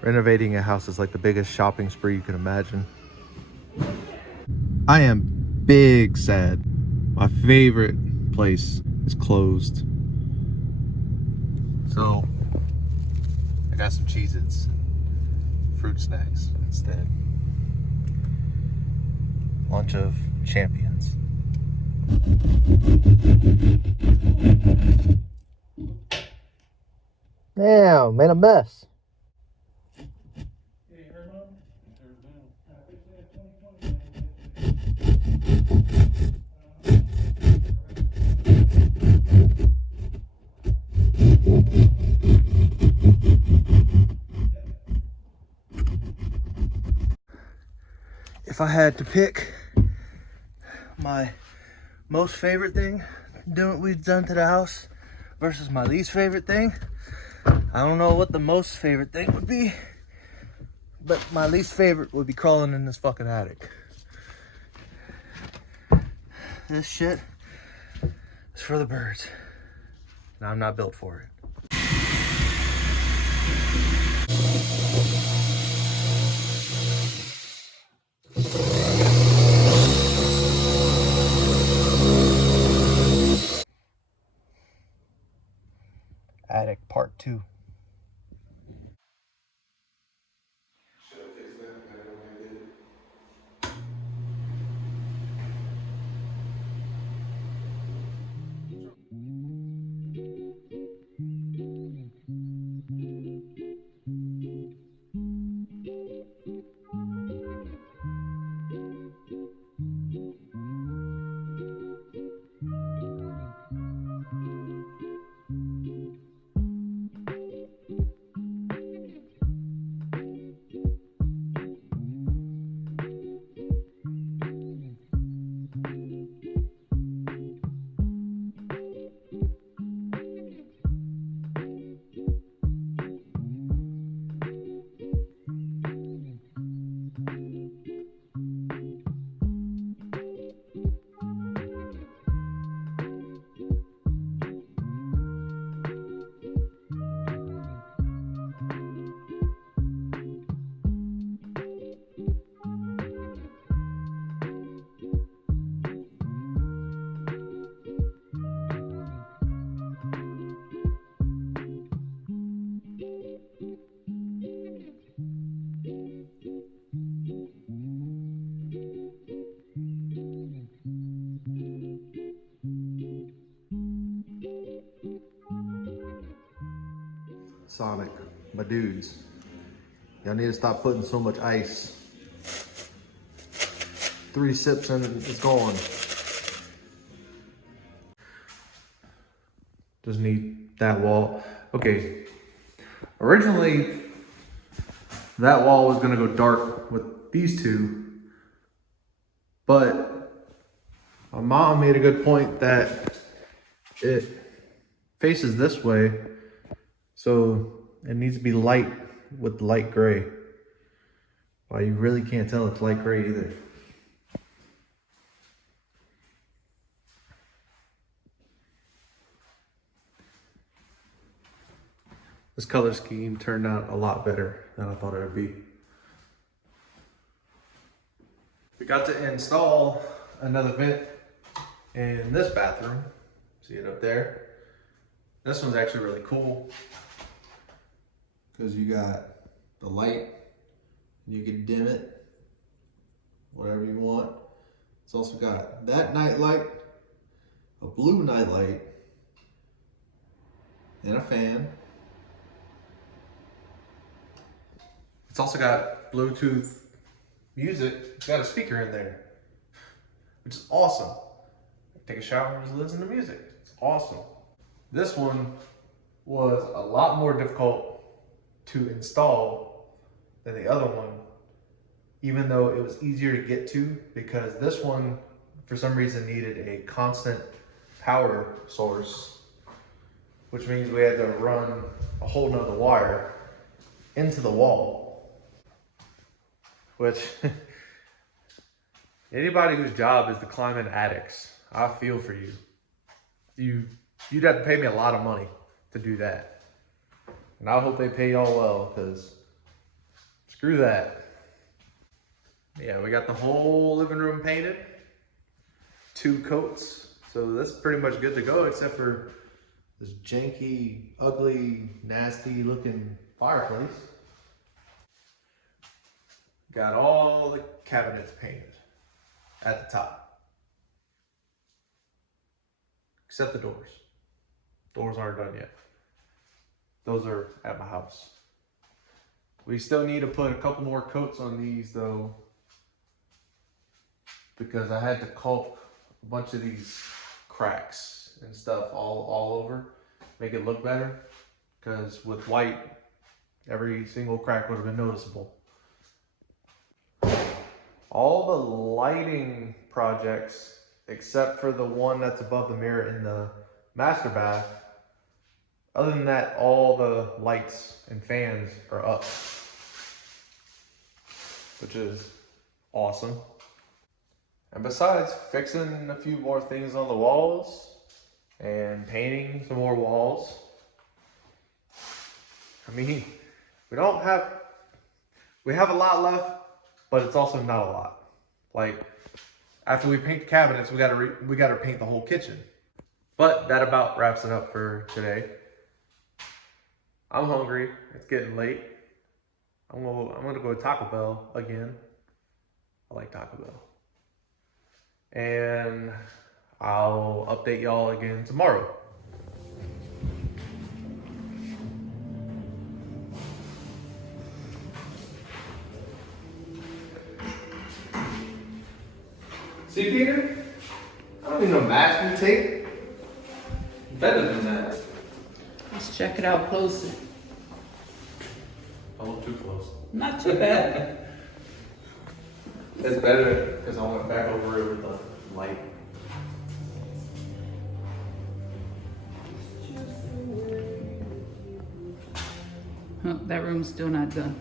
Renovating a house is like the biggest shopping spree you can imagine. I am big sad. My favorite place is closed. So I got some Cheez-Its and fruit snacks instead. Lunch of champions. Damn, made a mess. If I had to pick my most favorite thing doing what we've done to the house versus my least favorite thing, I don't know what the most favorite thing would be, but my least favorite would be crawling in this fucking attic. This shit is for the birds, and I'm not built for it. Attic Part 2. Should I fix that? I gotta go ahead and get it. Sonic, my dudes, y'all need to stop putting so much ice. 3 sips and it's gone. Just need that wall. Okay, originally that wall was gonna go dark with these two, but my mom made a good point that it faces this way, so it needs to be light with light gray. Well, you really can't tell it's light gray either. This color scheme turned out a lot better than I thought it would be. We got to install another vent in this bathroom. See it up there? This one's actually really cool because you got the light, you can dim it whatever you want. It's also got that night light, a blue night light, and a fan. It's also got Bluetooth music. It's got a speaker in there, which is awesome. Take a shower and just listen to music. It's awesome. This one was a lot more difficult to install than the other one, even though it was easier to get to, because this one, for some reason, needed a constant power source, which means we had to run a whole nother wire into the wall. Which, anybody whose job is to climb in attics, I feel for you. You'd have to pay me a lot of money to do that. And I hope they pay y'all well, because screw that. Yeah, we got the whole living room painted. 2 coats. So that's pretty much good to go, except for this janky, ugly, nasty looking fireplace. Got all the cabinets painted at the top. Except the doors. Doors aren't done yet. Those are at my house. We still need to put a couple more coats on these though, because I had to caulk a bunch of these cracks and stuff all over, make it look better, because with white, every single crack would have been noticeable. All the lighting projects, except for the one that's above the mirror in the master bath, other than that, all the lights and fans are up, which is awesome. And besides fixing a few more things on the walls and painting some more walls, I mean, we have a lot left, but it's also not a lot. Like, after we paint the cabinets, we gotta paint the whole kitchen. But that about wraps it up for today. I'm hungry. It's getting late. I'm gonna go to Taco Bell again. I like Taco Bell. And I'll update y'all again tomorrow. See, Peter? I don't need no masking tape. Better than that. Let's check it out closer. A little too close. Not too bad. It's better because I went back over it with the light. Oh, that room's still not done.